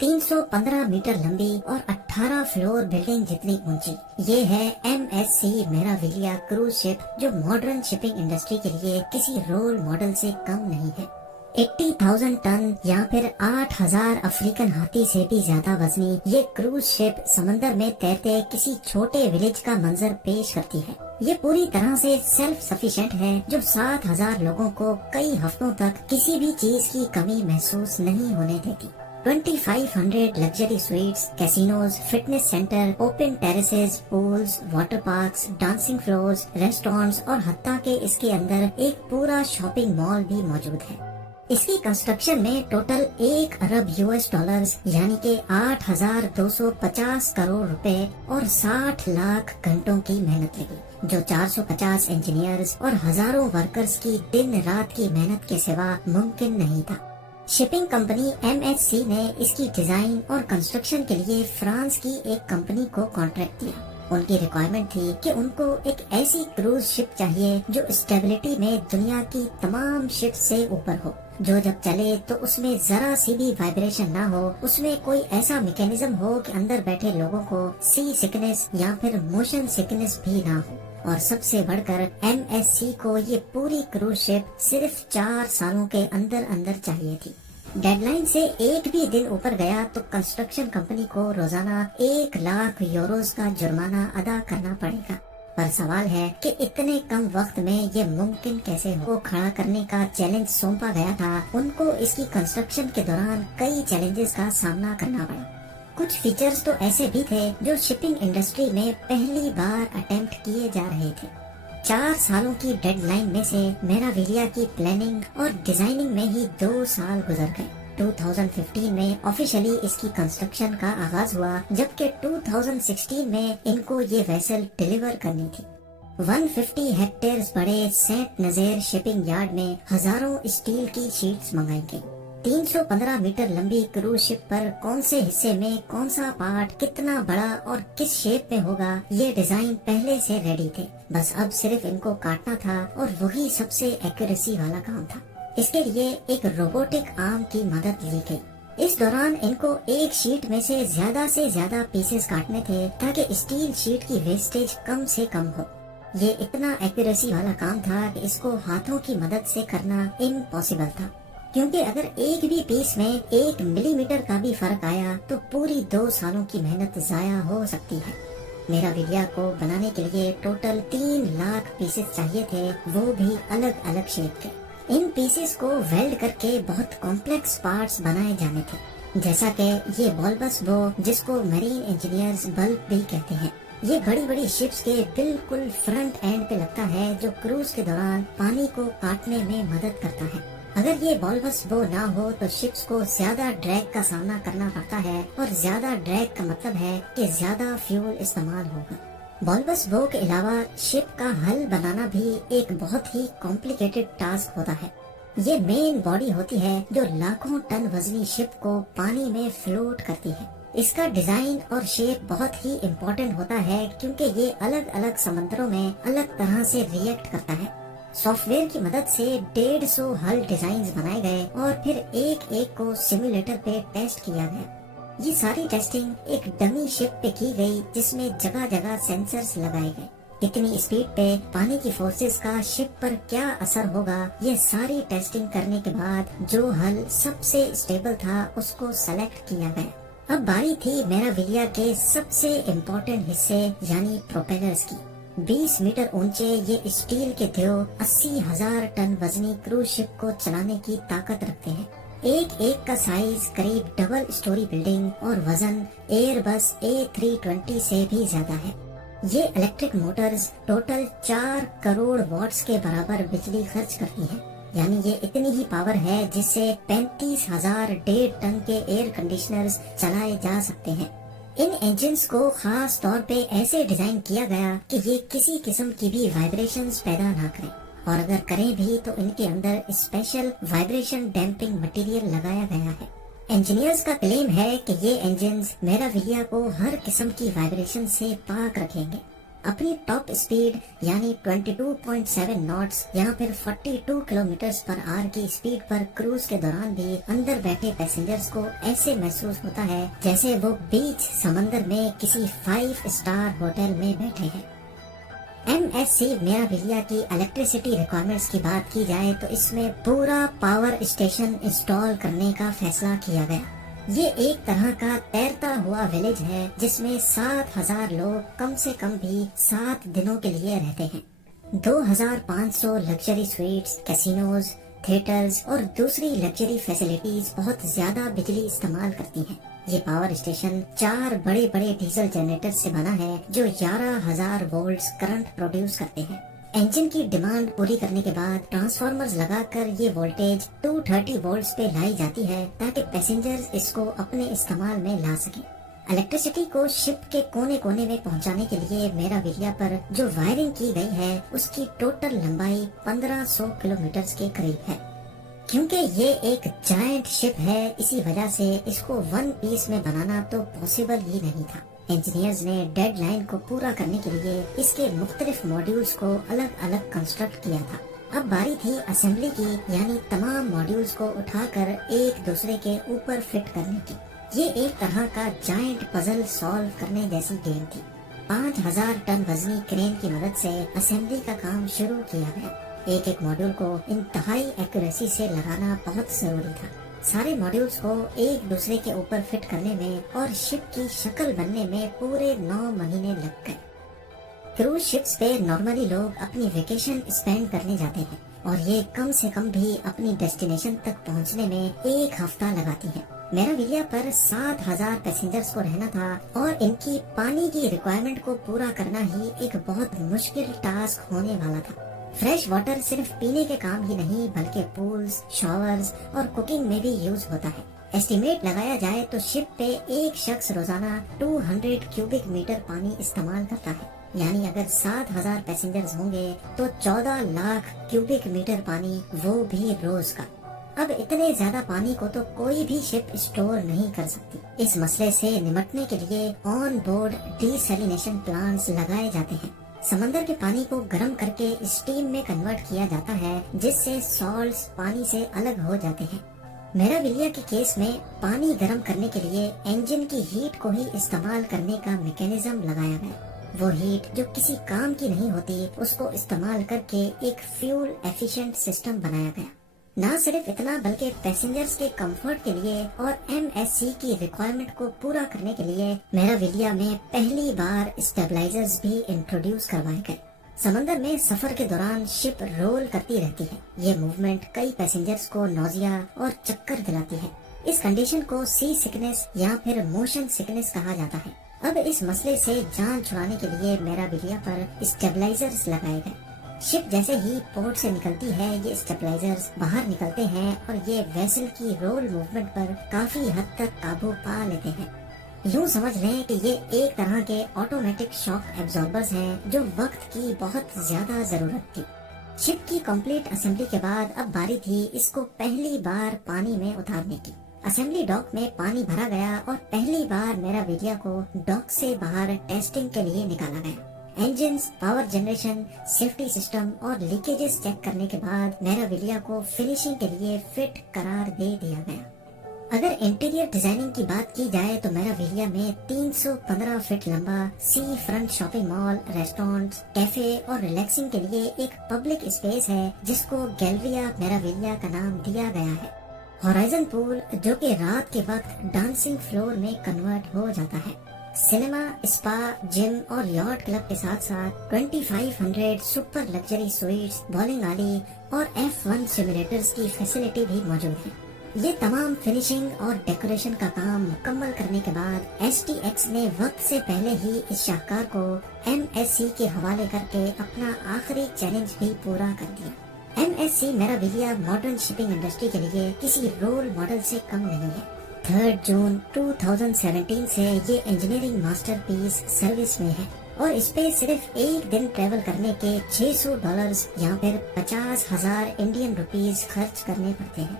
315 metre लंबी और 18 floor building जितनी ऊंची। ये है MSC मेराविलिया क्रूज शिप, जो मॉडर्न शिपिंग इंडस्ट्री के लिए किसी रोल मॉडल से कम नहीं है। 80,000 टन या फिर 8,000 अफ्रीकन हाथी से भी ज्यादा वजनी ये क्रूज शिप समंदर में तैरते किसी छोटे विलेज का मंजर पेश करती है। ये पूरी तरह से सेल्फ सफिशिएंट है, जो 7,000 लोगों को कई हफ्तों तक किसी भी चीज की कमी महसूस नहीं होने देती। 2500 luxury sweets, casinos, fitness centre, open terraces, pools, water parks, dancing floors, restaurants और हत्ता के इसके अंदर एक पूरा शॉपिंग मॉल भी मौजूद है। इसकी कंस्ट्रक्शन में टोटल 1 अरब US डॉलर्स यानी कि 8,250 करोड़ रुपए और 60 लाख घंटों की मेहनत लगी, जो 450 इंजीनियर्स और हजारों वर्कर्स की दिन रात की मेहनत के सिवा मुमकिन नहीं था। शिपिंग कंपनी MSC ने इसकी डिजाइन और कंस्ट्रक्शन के लिए फ्रांस की एक कंपनी को कॉन्ट्रैक्ट दिया। उनकी रिक्वायरमेंट थी कि उनको एक ऐसी क्रूज शिप चाहिए जो स्टेबिलिटी में दुनिया की तमाम शिप से ऊपर हो, जो जब चले तो उसमें जरा सी भी वाइब्रेशन ना हो, उसमें कोई ऐसा मैकेनिज्म हो कि अंदर बैठे लोगों को सी सिकनेस या फिर मोशन सिकनेस भी ना हो। और सबसे बढ़कर MSC को ये पूरी क्रूज शिप सिर्फ 4 सालों के अंदर अंदर चाहिए थी। डेडलाइन से एक भी दिन ऊपर गया तो कंस्ट्रक्शन कंपनी को रोजाना 1 लाख यूरोस का जुर्माना अदा करना पड़ेगा। पर सवाल है कि इतने कम वक्त में ये मुमकिन कैसे हो। खड़ा करने का चैलेंज सौंपा गया था उनको। इसकी कंस्ट्रक्शन के दौरान कई चैलेंजेस का सामना करना पड़ा। कुछ फीचर्स तो ऐसे भी थे जो शिपिंग इंडस्ट्री में पहली बार अटेम्प्ट किए जा रहे थे। 4 सालों की डेडलाइन में से मेराविलिया की प्लानिंग और डिजाइनिंग में ही 2 साल गुजर गए। 2015 में ऑफिशियली इसकी कंस्ट्रक्शन का आगाज हुआ, जबकि 2016 में इनको ये वेसल डिलीवर करनी थी। 150 हेक्टेयर्स बड़े सेंट नज़ीर शिपिंग यार्ड में हजारों स्टील की शीट्स मंगाई गई। 315 मीटर लंबी क्रूज शिप पर कौन से हिस्से में कौन सा पार्ट कितना बड़ा और किस शेप में होगा, ये डिजाइन पहले से रेडी थे। बस अब सिर्फ इनको काटना था और वही सबसे एक्यूरेसी वाला काम था। इसके लिए एक रोबोटिक आर्म की मदद ली गई। इस दौरान इनको एक शीट में से ज्यादा पीसेस काटने थे ताकि स्टील शीट की वेस्टेज कम से कम हो। ये इतना एक्यूरेसी वाला काम था कि इसको हाथों की मदद से करना इम्पॉसिबल था, क्योंकि अगर एक भी पीस में 1 मिलीमीटर का भी फर्क आया तो पूरी 2 सालों की मेहनत जाया हो सकती है। मेराविलिया को बनाने के लिए टोटल 3 लाख पीसेस चाहिए थे, वो भी अलग अलग शेप के। इन पीसेस को वेल्ड करके बहुत कॉम्प्लेक्स पार्ट्स बनाए जाने थे, जैसा कि ये बल्बस बो, जिसको मरीन इंजीनियर्स बल्ब भी कहते हैं। ये बड़ी बड़ी शिप्स के बिल्कुल फ्रंट एंड पे लगता है, जो क्रूज के दौरान पानी को काटने में मदद करता है। अगर ये बल्बस बो ना हो तो शिप्स को ज्यादा ड्रैग का सामना करना पड़ता है, और ज्यादा ड्रैग का मतलब है कि ज्यादा फ्यूल इस्तेमाल होगा। बल्बस बो के अलावा शिप का हल बनाना भी एक बहुत ही कॉम्प्लिकेटेड टास्क होता है। ये मेन बॉडी होती है जो लाखों टन वजनी शिप को पानी में फ्लोट करती है। इसका डिजाइन और शेप बहुत ही इम्पोर्टेंट होता है, क्योंकि ये अलग अलग समंदरों में अलग तरह से रिएक्ट करता है। सॉफ्टवेयर की मदद से 150 हल डिजाइन्स बनाए गए और फिर एक एक को सिमुलेटर पे टेस्ट किया गया। ये सारी टेस्टिंग एक डमी शिप पे की गई, जिसमें जगह जगह सेंसर्स लगाए गए। कितनी स्पीड पे पानी की फोर्सेस का शिप पर क्या असर होगा, ये सारी टेस्टिंग करने के बाद जो हल सबसे स्टेबल था उसको सेलेक्ट किया गया। अब बारी थी मेराविलिया के सबसे इम्पोर्टेंट हिस्से यानी प्रोपेलर्स की। 20 मीटर ऊंचे ये स्टील के देव 80,000 टन वजनी क्रूज शिप को चलाने की ताकत रखते हैं। एक एक का साइज करीब डबल स्टोरी बिल्डिंग और वजन एयरबस A320 से भी ज्यादा है। ये electric motors total 4 crore watts के बराबर बिजली खर्च करती है, यानी ये इतनी ही पावर है जिससे 35,000 1.5 टन के एयर कंडीशनर्स चलाए जा सकते हैं। इन इंजन्स को खास तौर पे ऐसे डिजाइन किया गया कि ये किसी किस्म की भी वाइब्रेशंस पैदा ना करें, और अगर करें भी तो इनके अंदर स्पेशल वाइब्रेशन डैम्पिंग मटेरियल लगाया गया है। इंजीनियर्स का क्लेम है कि ये इंजन्स मेराविलिया को हर किस्म की वाइब्रेशन से पाक रखेंगे। अपनी टॉप स्पीड यानी 22.7 नॉट्स या फिर 42 किलोमीटर पर आवर की स्पीड पर क्रूज के दौरान भी अंदर बैठे पैसेंजर्स को ऐसे महसूस होता है जैसे वो बीच समंदर में किसी 5 स्टार होटल में बैठे हैं। MSC मेराविलिया की इलेक्ट्रिसिटी रिक्वायरमेंट्स की बात की जाए तो इसमें पूरा पावर स्टेशन इंस्टॉल करने का फैसला किया गया। ये एक तरह का तैरता हुआ विलेज है जिसमें 7,000 लोग कम से कम भी 7 दिनों के लिए रहते हैं। 2,500 लग्जरी स्वीट्स, कैसीनोज, थिएटर्स और दूसरी लग्जरी फैसिलिटीज बहुत ज्यादा बिजली इस्तेमाल करती हैं। ये पावर स्टेशन 4 बड़े बड़े डीजल जनरेटर से बना है जो 11,000 वोल्ट्स करंट प्रोड्यूस करते हैं। इंजन की डिमांड पूरी करने के बाद ट्रांसफार्मर्स लगाकर ये वोल्टेज 230 वोल्ट्स पे लाई जाती है ताकि पैसेंजर्स इसको अपने इस्तेमाल में ला सकें। इलेक्ट्रिसिटी को शिप के कोने कोने में पहुंचाने के लिए मेराविलिया पर जो वायरिंग की गई है उसकी टोटल लंबाई 1500 किलोमीटर के करीब है। क्योंकि ये एक जायंट शिप है इसी वजह से इसको वन पीस में बनाना तो पॉसिबल ही नहीं था। इंजीनियर्स ने डेडलाइन को पूरा करने के लिए इसके मुख्तलिफ मॉड्यूल्स को अलग अलग कंस्ट्रक्ट किया था। अब बारी थी असेंबली की, यानी तमाम मॉड्यूल्स को उठाकर एक दूसरे के ऊपर फिट करने की। ये एक तरह का जायंट पजल सॉल्व करने जैसी गेम थी। 5,000 टन वजनी क्रेन की मदद से असेंबली का काम शुरू किया गया। एक एक मॉड्यूल को इंतहाई एक्यूरेसी से लगाना बहुत जरूरी था। सारे मॉड्यूल्स को एक दूसरे के ऊपर फिट करने में और शिप की शक्ल बनने में पूरे 9 महीने लग गए। क्रूज शिप्स पे नॉर्मली लोग अपनी वेकेशन स्पेंड करने जाते हैं और ये कम से कम भी अपनी डेस्टिनेशन तक पहुंचने में 1 हफ्ता लगाती है। मेराविलिया पर 7,000 पैसेंजर्स को रहना था और इनकी पानी की रिक्वायरमेंट को पूरा करना ही एक बहुत मुश्किल टास्क होने वाला था। फ्रेश वाटर सिर्फ पीने के काम ही नहीं बल्कि पूल्स, शॉवर्स और कुकिंग में भी यूज होता है। एस्टिमेट लगाया जाए तो शिप पे एक शख्स रोजाना 200 क्यूबिक मीटर पानी इस्तेमाल करता है। यानी अगर 7,000 पैसेंजर्स होंगे तो 14 लाख क्यूबिक मीटर पानी, वो भी रोज का। अब इतने ज्यादा पानी को तो कोई भी शिप स्टोर नहीं कर सकती। इस मसले से निपटने के लिए ऑन बोर्ड डिसैलिनेशन प्लांट्स लगाए जाते हैं। समंदर के पानी को गर्म करके स्टीम में कन्वर्ट किया जाता है जिससे सॉल्ट्स पानी से अलग हो जाते हैं। मेराविलिया के केस में पानी गर्म करने के लिए इंजन की हीट को ही इस्तेमाल करने का मैकेनिज्म लगाया गया। वो हीट जो किसी काम की नहीं होती उसको इस्तेमाल करके एक फ्यूल एफिशिएंट सिस्टम बनाया गया। न सिर्फ इतना बल्कि पैसेंजर्स के कंफर्ट के लिए और MSC की रिक्वायरमेंट को पूरा करने के लिए मेराविलिया में पहली बार स्टेबलाइजर्स भी इंट्रोड्यूस करवाए गए। समंदर में सफर के दौरान शिप रोल करती रहती है। ये मूवमेंट कई पैसेंजर्स को नौजिया और चक्कर दिलाती है। इस कंडीशन को सी सिकनेस या फिर मोशन सिकनेस कहा जाता है। अब इस मसले से जान छुड़ाने के लिए मेराविलिया पर स्टेबलाइजर्स लगाए गए। शिप जैसे ही पोर्ट से निकलती है ये स्टेबलाइजर्स बाहर निकलते हैं और ये वेसल की रोल मूवमेंट पर काफी हद तक काबू पा लेते हैं। यूँ समझ लें कि ये एक तरह के ऑटोमेटिक शॉक एब्जॉर्बर्स हैं जो वक्त की बहुत ज्यादा जरूरत थी। शिप की कंप्लीट असेंबली के बाद अब बारी थी इसको पहली बार पानी में उतारने की। असेंबली डॉक में पानी भरा गया और पहली बार मेराविलिया को डॉक से बाहर टेस्टिंग के लिए निकाला गया। Engines, power generation, safety system और लीकेजेस चेक करने के बाद मेराविलिया को फिनिशिंग के लिए फिट करार दे दिया गया। अगर इंटीरियर डिजाइनिंग की बात की जाए तो मेराविलिया में 315 फीट लंबा sea front shopping mall, restaurant, cafe और रिलैक्सिंग के लिए एक पब्लिक स्पेस है जिसको गैलरिया मेराविलिया का नाम दिया गया है। हॉराइजन पूल जो कि रात के वक्त डांसिंग फ्लोर में कन्वर्ट हो जाता है। सिनेमा, स्पा, जिम और यॉट क्लब के साथ साथ 2500 super luxury sweets, bowling alley और F1 सिमुलेटर्स की फैसिलिटी भी मौजूद है। ये तमाम फिनिशिंग और डेकोरेशन का काम मुकम्मल करने के बाद STX ने वक्त से पहले ही इस शाहकार को MSC के हवाले करके अपना आखिरी चैलेंज भी पूरा कर दिया। MSC मेराविलिया मॉडर्न शिपिंग इंडस्ट्री के लिए किसी रोल मॉडल से कम नहीं है। 3 जून 2017 से ये इंजीनियरिंग मास्टरपीस सर्विस में है और इस पे सिर्फ एक दिन ट्रेवल करने के $600 या फिर 50,000 इंडियन रुपीस खर्च करने पड़ते हैं।